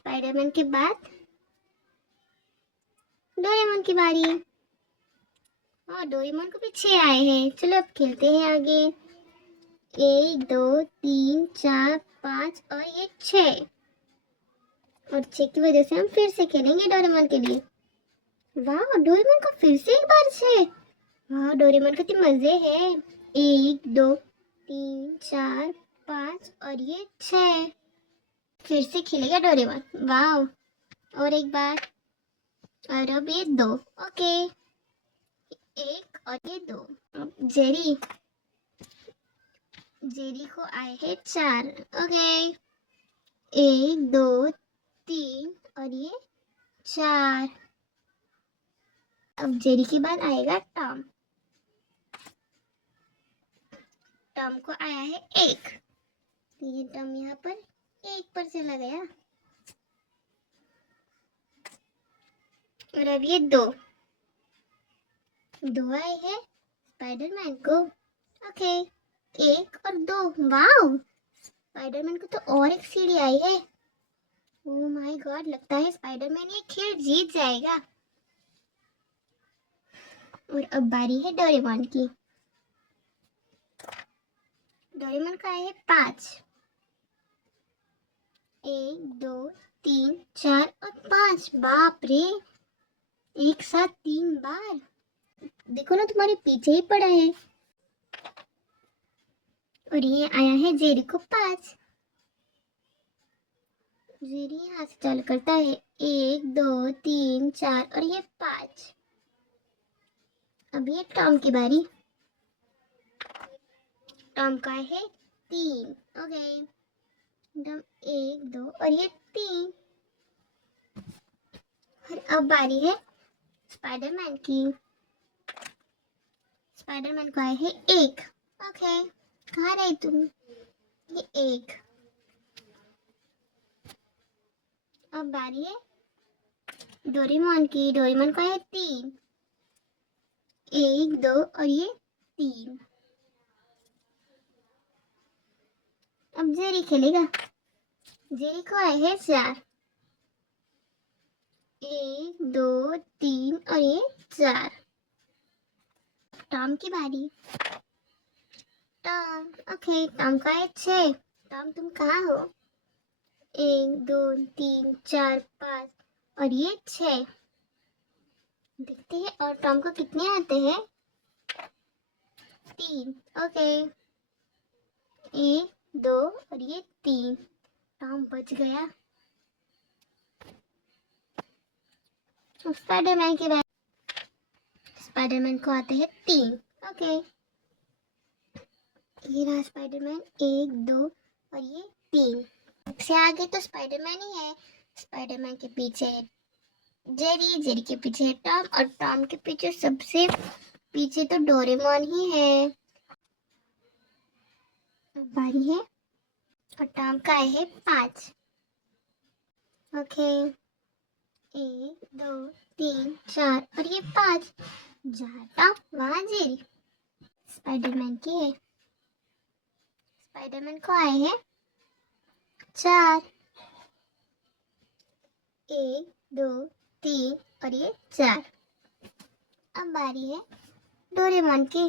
Spiderman के बाद Doraemon की बारी। और डोरेमोन को भी 6 आए हैं। चलो अब खेलते हैं आगे। 1 2 3 4 5 और ये 6। और 6 की वजह से हम फिर से खेलेंगे डोरेमोन के लिए। वाह, डोरेमोन को फिर से एक बार 6। वाह, डोरेमोन कितने मजे है। 1 2 3 4 5 और ये 6। फिर से खेलेगा डोरेमोन। वाह, और एक बार। और अब ये 2। ओके, 1 और ये 2। अब जेरी को आए हैं 4। ओके, 1 2 3 और ये 4। अब जेरी के बाद आएगा टॉम। टॉम को आया है 1। ये टॉम यहाँ पर 1 पर चला गया। और अब ये 2 आए हैं स्पाइडरमैन को। ओके, 1 और 2। वाओ, स्पाइडरमैन को तो और एक सीढ़ी आई है। ओह माय गॉड, लगता है स्पाइडरमैन ये खेल जीत जाएगा। और अब बारी है डोरेमोन की। डोरेमोन का है 5। 1 2 3 4 और 5। बाप रे, एक साथ 3 बार। देखो ना, तुम्हारे पीछे ही पड़ा है। और ये आया है जेरी को 5। जेरी यहाँ से चालू करता है। 1 2 3 4 और ये 5। अब ये टॉम की बारी। टॉम का है 3। ओके, टॉम 1 2 और ये 3। और अब बारी है स्पाइडरमैन की। स्पाइडरमैन को आए है 1। ओके, कहाँ रहे तुम? ये 1। अब बारी है डोरेमोन की। डोरेमोन का है 3। 1 2 और ये 3। अब जेरी खेलेगा। जेरी को आए हैं 4। 1 2 3 और ये 4। टॉम की बारी। टॉम, ओके, टॉम का है 6। टॉम तुम कहाँ हो? 1 2 3 4 5 और ये 6। देखते हैं और टॉम को कितने आते हैं। 3। ओके, 1 2 और ये 3। टॉम बच गया। स्पाइडरमैन की बात। स्पाइडरमैन को आते हैं 3। ओके, ये रहा स्पाइडरमैन। 1 2 और ये 3। सबसे आगे तो स्पाइडरमैन ही है। स्पाइडरमैन के पीछे जेरी, जेरी के पीछे टॉम और टॉम के पीछे सबसे पीछे तो डोरेमोन ही है। बारी है और टॉम का है 5। ओके, 1 2 3 4 और ये 5। जहाँ टॉम वहाँ जेरी। स्पाइडरमैन की है। स्पाइडरमैन को आए हैं 4। 1 2 3 और ये 4। अब बारी है डोरेमोन की।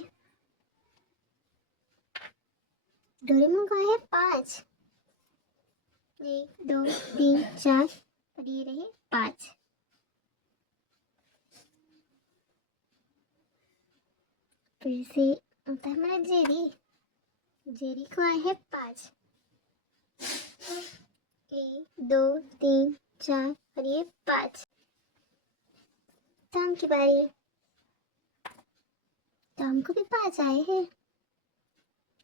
डोरेमोन का है 5। 1 2 3 4 और ये रहे 5। फिर से आता है हमारा जेरी। जेरी को आए हैं 5। 1 2 3 4 और ये 5। टॉम की बारी। टॉम को भी 5 आए हैं।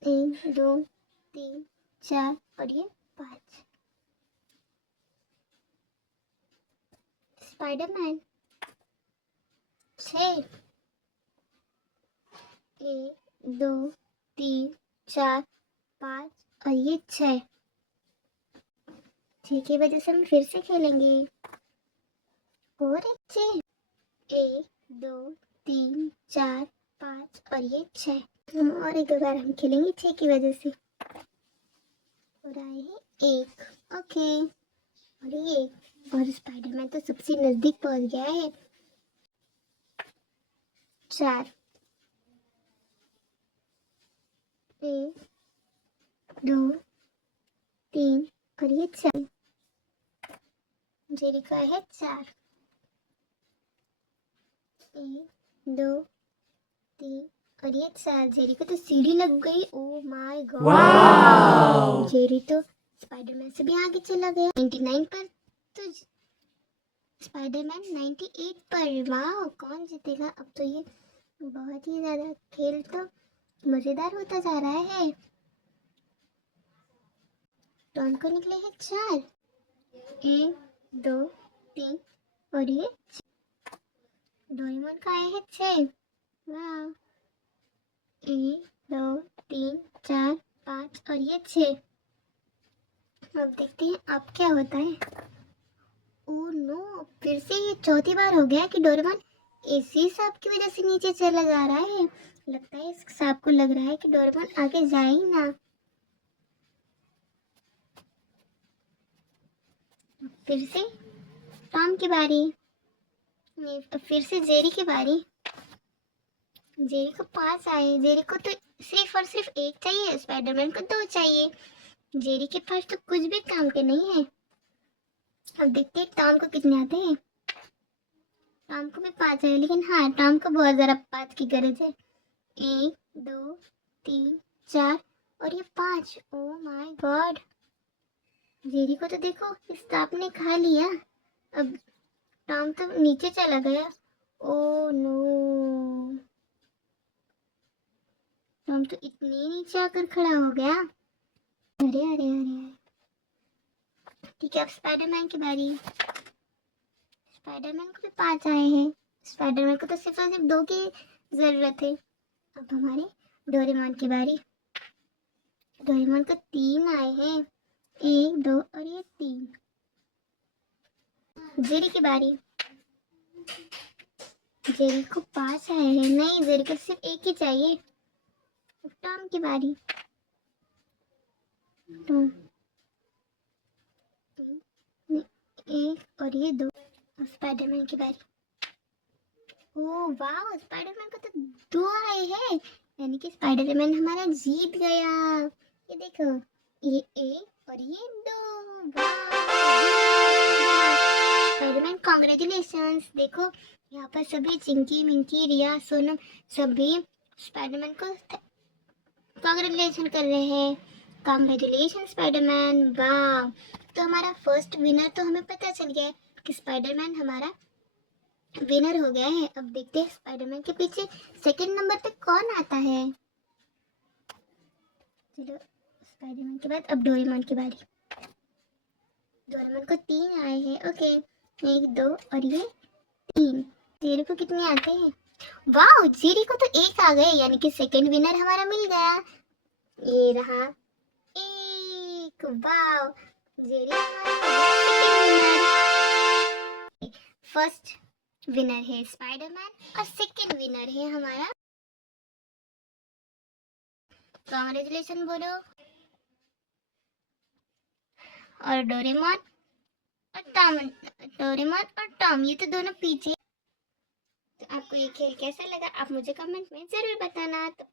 1 2 3 4 और ये 5। स्पाइडरमैन 6। 1 2 3 4 5 और ये 6। 6 की वजह से हम फिर से खेलेंगे। और एक 6। 1 2 3 4 5 और ये 6। और एक बार हम खेलेंगे 6 की वजह से। और आए हैं 1। ओके, और ये और स्पाइडरमैन तो सबसे नजदीक पहुंच गया है। 4, 1, 2, 3 और ये 4। जेरी का है 4, 1, 2, 3 और ये 4। जेरी को तो सीढ़ी लग गई। Oh my God, wow! Jerry तो स्पाइडरमैन से भी आगे चला गया। 99 पर तो स्पाइडरमैन 98 पर। वाह, कौन जीतेगा? अब तो ये बहुत ही ज्यादा खेल तो मजेदार होता जा रहा है। टॉम को निकले हैं 4, 1, 2, 3 और ये डोरेमोन का आए हैं 6। वाह, 1, 2, 3, 4, 5 और ये 6। अब देखते हैं अब क्या होता है। ओह नो, फिर से ये चौथी बार हो गया कि डोरेमोन इसी सांप की वजह से नीचे चला जा रहा है। लगता है इस सांप को लग रहा है कि डोरेमोन आगे जाए ही ना। फिर से टॉम की बारी। नहीं, अब फिर से जेरी की बारी। जेरी को 5 आए। जेरी को तो सिर्फ और सिर्फ 1 चाहिए, स्पाइडरमैन को 2 चाहिए। जेरी के पास तो कुछ भी काम के नहीं है। अब देखते हैं टॉम को कितने आते हैं। टॉम को भी 5 आए, लेकिन हाँ, टॉम को बहुत ज़रा 5 की गरज है। 1, 2, 3, 4 और ये 5। ओ माय गॉड, जेरी को तो देखो इस सांप ने खा लिया। अब टॉम तो नीचे चला गया। ओ नो, टॉम तो इतने नीचे आकर खड़ा हो गया। अरे अरे अरे अरे। ठीक है, अब स्पाइडरमैन की बारी। स्पाइडरमैन को भी 5 आए हैं। स्पाइडरमैन को तो सिर्फ और सिर्फ 2 की जरूरत है। अब हमारे डोरेमोन की बारी। डोरेमोन को 3 आए हैं। 1, 2 और ये 3। जेरी की बारी। जेरी को 5 आए हैं। नहीं, जेरी को सिर्फ 1 ही चाहिए। अब टॉम की बारी। टॉम 1 और ये 2। स्पाइडरमैन की बारी। ओह वाह, स्पाइडरमैन को तो 2 आए हैं, यानी कि स्पाइडरमैन हमारा जीत गया। ये देखो, ये 1 और ये 2। Spiderman congratulations. देखो यहाँ पर सभी चिंकी मिंकी रिया सोनम सभी स्पाइडरमैन को कॉन्ग्रेचुलेशन कर रहे हैं। Congratulation Spiderman. वाह, तो हमारा फर्स्ट विनर तो हमें पता चल गया है कि स्पाइडरमैन हमारा विनर हो गया है। अब देखते हैं स्पाइडरमैन के पीछे सेकंड नंबर पे कौन आता है। चलो, स्पाइडरमैन के बाद अब डोरेमोन की बारी। डोरेमोन को 3 आए हैं। ओके, 1, 2 और ये 3। जीरो को कितने आते हैं? वाह, जीरी को तो 1 आ गए, यानी कि सेकंड विनर हमारा मिल गया। ये रहा 1। वाह, जेरी हमारा सेकंड विनर। फर्स्ट विनर है स्पाइडरमैन और सेकंड विनर है हमारा, कांग्रेचुलेशन बोलो। और डोरेमोन और टॉम, डोरेमोन और टॉम ये तो दोनों पीछे। तो आपको ये खेल कैसा लगा आप मुझे कमेंट में जरूर बताना। तो